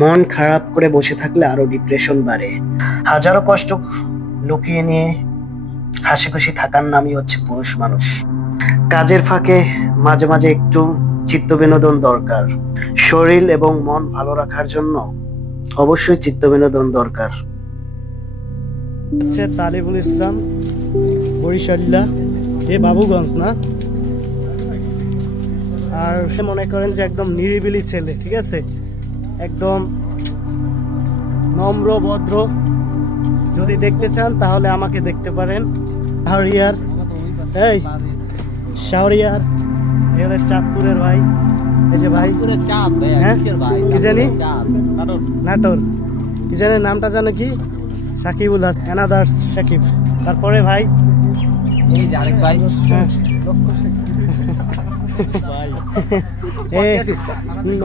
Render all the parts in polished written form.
মন খারাপ করে বসে থাকলে আরো ডিপ্রেশন বাড়ে। হাজারো কষ্ট লুকিয়ে নিয়ে হাসি খুশি থাকার নামই হচ্ছে পুরুষ মানুষ। কাজের ফাঁকে মাঝে মাঝে একটু চিত্ত বিনোদন দরকার। শরীর এবং মন ভালো রাখার জন্য অবশ্যই চিত্ত বিনোদন দরকার। হচ্ছে তালিবুল ইসলাম, বরিশাল্লা, এ বাবুগঞ্জ না। আর সে মনে করেন যে একদম নিরিবিলি ছেলে, ঠিক আছে, একদম নম্র ভদ্র। যদি দেখতে চান তাহলে আমাকে দেখতে পারেন। শাহরিয়ার, এই শাহরিয়ার, এর চাঁদপুরের ভাই। এই যে ভাই, হ্যাঁ কি জানি, নাটোর, কি জানি নামটা জানো কি, সাকিবুল হাসান, এনাদার্স সাকিব। তারপরে ভাই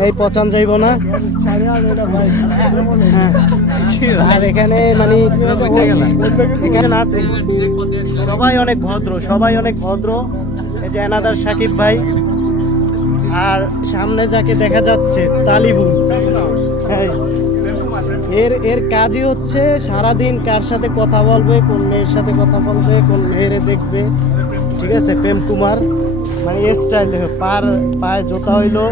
এই পচান যাইব না। আর এখানে মানে এখানে আছে সবাই অনেক ভদ্র, সবাই অনেক ভদ্র। এই যে এনাদার সাকিব ভাই। আর সামনে যাকে দেখা যাচ্ছে তালিবুল, এর কাজই হচ্ছে সারাদিন কার সাথে কথা বলবে, কোন মেয়ের সাথে কথা বলবে, কোন মেয়েরে দেখবে, ঠিক আছে। প্রেম কুমার মানে স্টাইল, পায়ে জোতা হইলো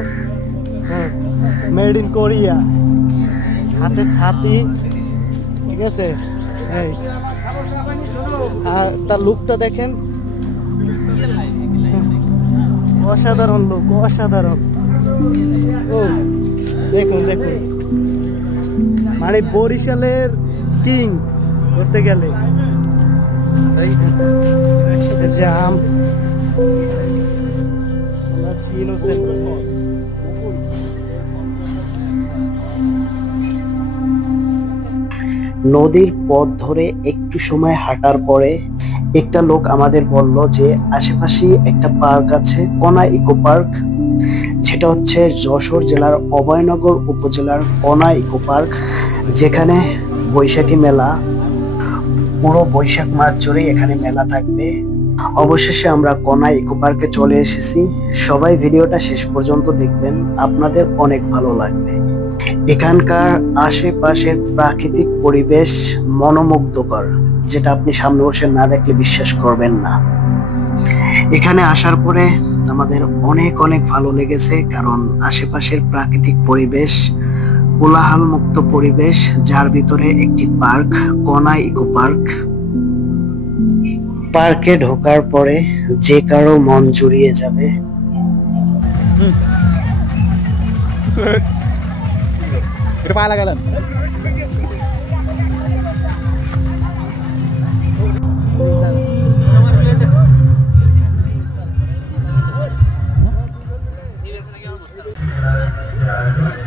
মেড ইন কোরিয়া, হাতে ছাতি, ঠিক আছে। এই আর তার লুকটা দেখেন, অসাধারণ লোক, অসাধারণ। ও দেখুন দেখুন, মানে বরিশালের কিং ধরতে গেলে। আম নদীর পথ ধরে একটু সময় হাঁটার পরে একটা লোক আমাদের বলল যে আশেপাশে একটা পার্ক আছে, কনা ইকো পার্ক, যেটা হচ্ছে যশোর জেলার অভয়নগর উপজেলার কনা ইকো পার্ক, যেখানে বৈশাখী মেলা, পুরো বৈশাখ মাস জুড়ে এখানে মেলা থাকবে। অবশেষে আমরা কনা ইকো পার্কে চলে এসেছি। সবাই ভিডিওটা শেষ পর্যন্ত দেখবেন, আপনাদের অনেক ভালো লাগবে। এখানকার আশেপাশের প্রাকৃতিক পরিবেশ মনোমুগ্ধকর, যেটা আপনি সামনে বসে না দেখলে বিশ্বাস করবেন না। এখানে আসার পরে আমাদের অনেক অনেক ভালো লেগেছে, কারণ আশেপাশের প্রাকৃতিক পরিবেশ, কোলাহল মুক্ত পরিবেশ, যার ভিতরে একটি পার্ক, কনা ইকো পার্ক। পার্কে ঢোকার পরে যে কারো মন জুড়িয়ে যাবে। এটা পায়ে লাগালেন। Yeah.